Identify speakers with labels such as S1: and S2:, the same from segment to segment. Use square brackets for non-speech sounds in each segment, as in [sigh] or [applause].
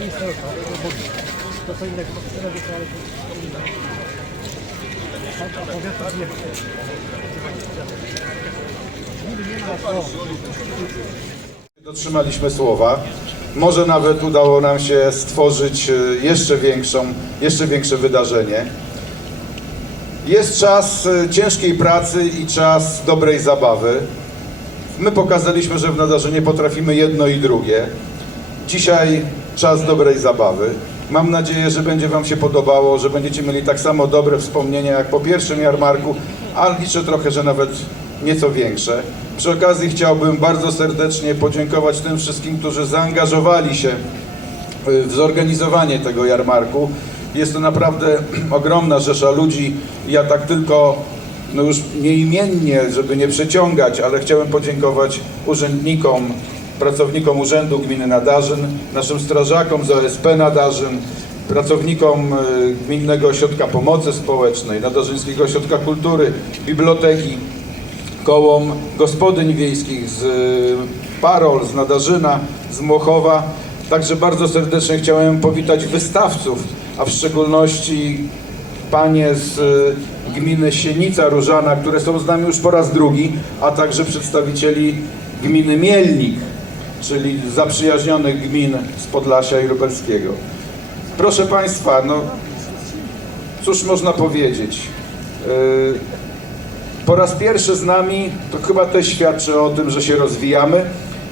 S1: To to
S2: Dotrzymaliśmy słowa. Może nawet udało nam się stworzyć e, jeszcze większą, jeszcze większe wydarzenie. Jest czas e, ciężkiej pracy i czas dobrej zabawy. My pokazaliśmy, że w Nadarzynie potrafimy jedno i drugie. Dzisiaj czas dobrej zabawy. Mam nadzieję, że będzie Wam się podobało, że będziecie mieli tak samo dobre wspomnienia jak po pierwszym jarmarku, a liczę trochę, że nawet nieco większe. Przy okazji chciałbym bardzo serdecznie podziękować tym wszystkim, którzy zaangażowali się y, w zorganizowanie tego jarmarku. Jest to naprawdę [clears throat] ogromna rzesza ludzi. Ja tak tylko, no już nieimiennie, żeby nie przeciągać, ale chciałem podziękować urzędnikom, pracownikom Urzędu Gminy Nadarzyn, naszym strażakom z OSP Nadarzyn, pracownikom y, Gminnego Ośrodka Pomocy Społecznej, Nadarzyńskiego Ośrodka Kultury, Biblioteki, kołom gospodyń wiejskich z y, Parol, z Nadarzyna, z Młochowa. Także bardzo serdecznie chciałem powitać wystawców, a w szczególności panie z y, gminy Sienica Różana, które są z nami już po raz drugi, a także przedstawicieli gminy Mielnik, czyli zaprzyjaźnionych gmin z Podlasia i Lubelskiego. Proszę Państwa, no cóż można powiedzieć? Yy, po raz pierwszy z nami, to chyba też świadczy o tym, że się rozwijamy,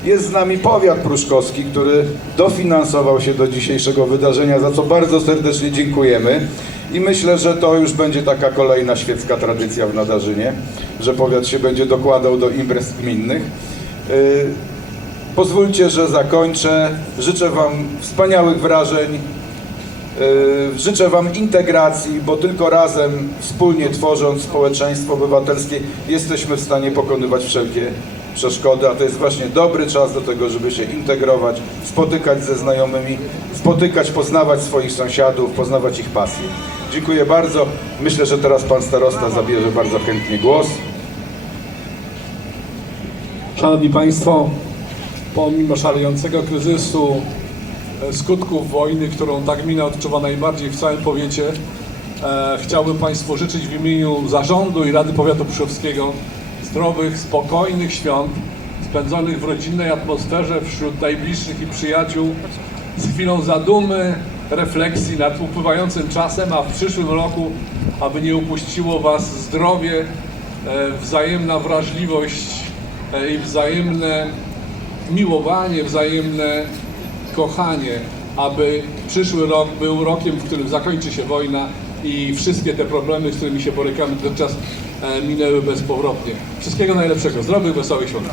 S2: jest z nami powiat pruszkowski, który dofinansował się do dzisiejszego wydarzenia, za co bardzo serdecznie dziękujemy. I myślę, że to już będzie taka kolejna świecka tradycja w Nadarzynie, że powiat się będzie dokładał do imprez gminnych. Pozwólcie, że zakończę. Życzę Wam wspaniałych wrażeń, Yy, Życzę Wam integracji, bo tylko razem, wspólnie tworząc społeczeństwo obywatelskie, jesteśmy w stanie pokonywać wszelkie przeszkody, a to jest właśnie dobry czas do tego, żeby się integrować, spotykać ze znajomymi, spotykać, poznawać swoich sąsiadów, poznawać ich pasje. Dziękuję bardzo. Myślę, że teraz Pan Starosta zabierze bardzo chętnie głos.
S3: Szanowni Państwo, pomimo szalejącego kryzysu, e, skutków wojny, którą ta gmina odczuwa najbardziej w całym powiecie, e, chciałbym Państwu życzyć w imieniu Zarządu i Rady Powiatu Pszczówskiego zdrowych, spokojnych świąt, spędzonych w rodzinnej atmosferze wśród najbliższych i przyjaciół, z chwilą zadumy, refleksji nad upływającym czasem, a w przyszłym roku, aby nie upuściło Was zdrowie, e, wzajemna wrażliwość i wzajemne miłowanie, wzajemne kochanie, aby przyszły rok był rokiem, w którym zakończy się wojna i wszystkie te problemy, z którymi się borykamy dotychczas, e, minęły bezpowrotnie. Wszystkiego najlepszego, zdrowych, wesołych świąt.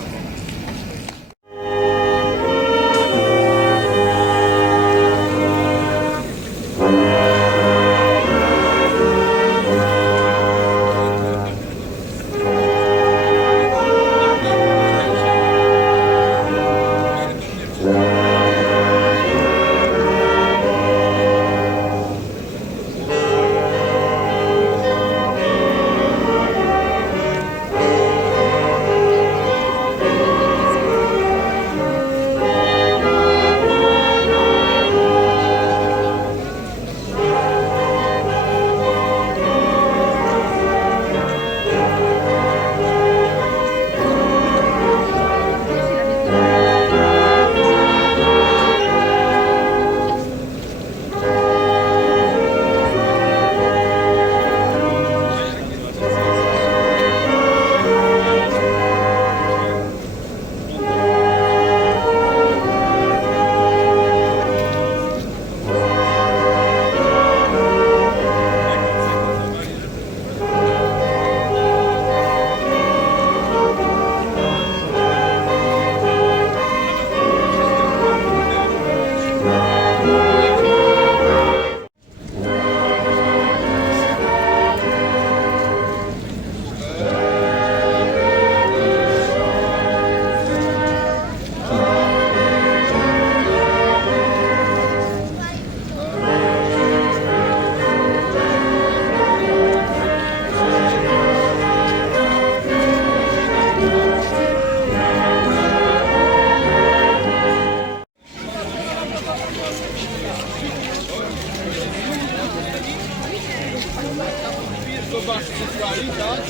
S4: Zobacz, czy stali, tak?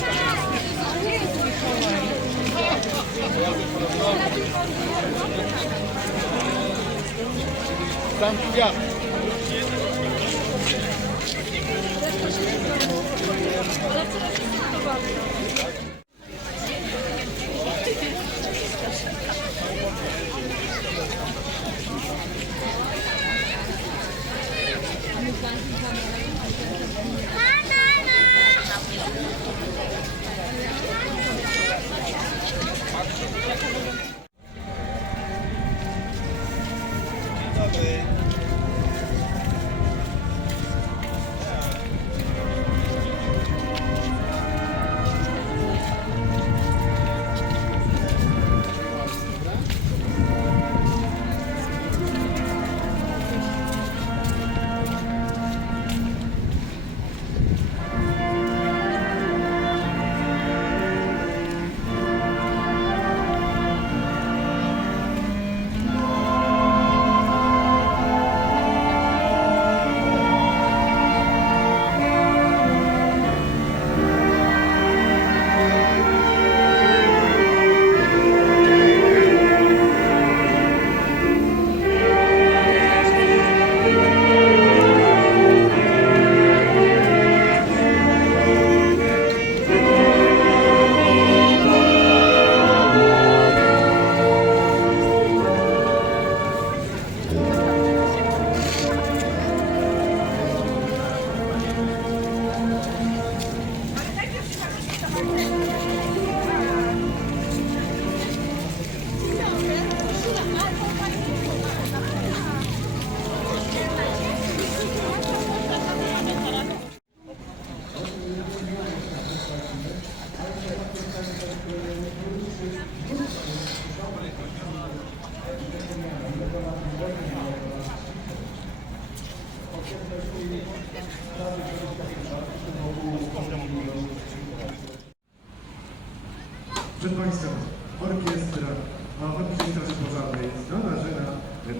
S4: Tam kwiat. Ale teraz jest Przed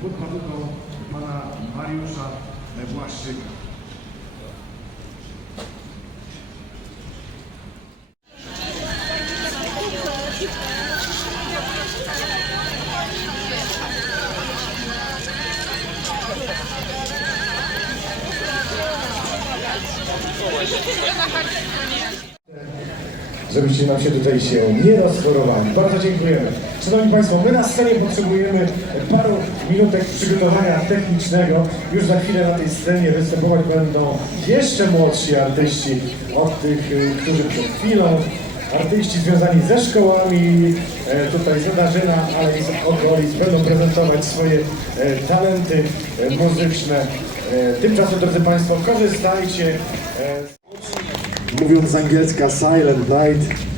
S4: pod paluchą pana Mariusza Błaszczyka. żebyście nam się tutaj się nie rozchorowali. Bardzo dziękujemy. Szanowni Państwo, my na scenie potrzebujemy paru minutek przygotowania technicznego. Już za chwilę na tej scenie występować będą jeszcze młodsi artyści od tych, y, którzy przed chwilą Artyści związani ze szkołami, e, tutaj z Nadarzyna, ale i z okolic będą prezentować swoje e, talenty e, muzyczne. Tymczasem, drodzy Państwo, korzystajcie mówiąc z angielska Silent Night.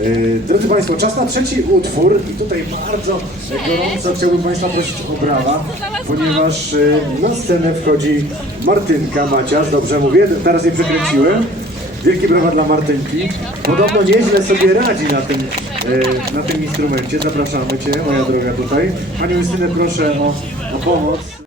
S4: Yy, Drodzy Państwo, czas na trzeci utwór i tutaj bardzo gorąco chciałbym Państwa prosić o brawa, ponieważ yy, na scenę wchodzi Martynka Maciarz, dobrze mówię, teraz jej przekręciłem. Wielkie brawa dla Martynki. Podobno nieźle sobie radzi na tym, yy, na tym instrumencie. Zapraszamy Cię, moja droga tutaj. Panią Justynę proszę o, o pomoc.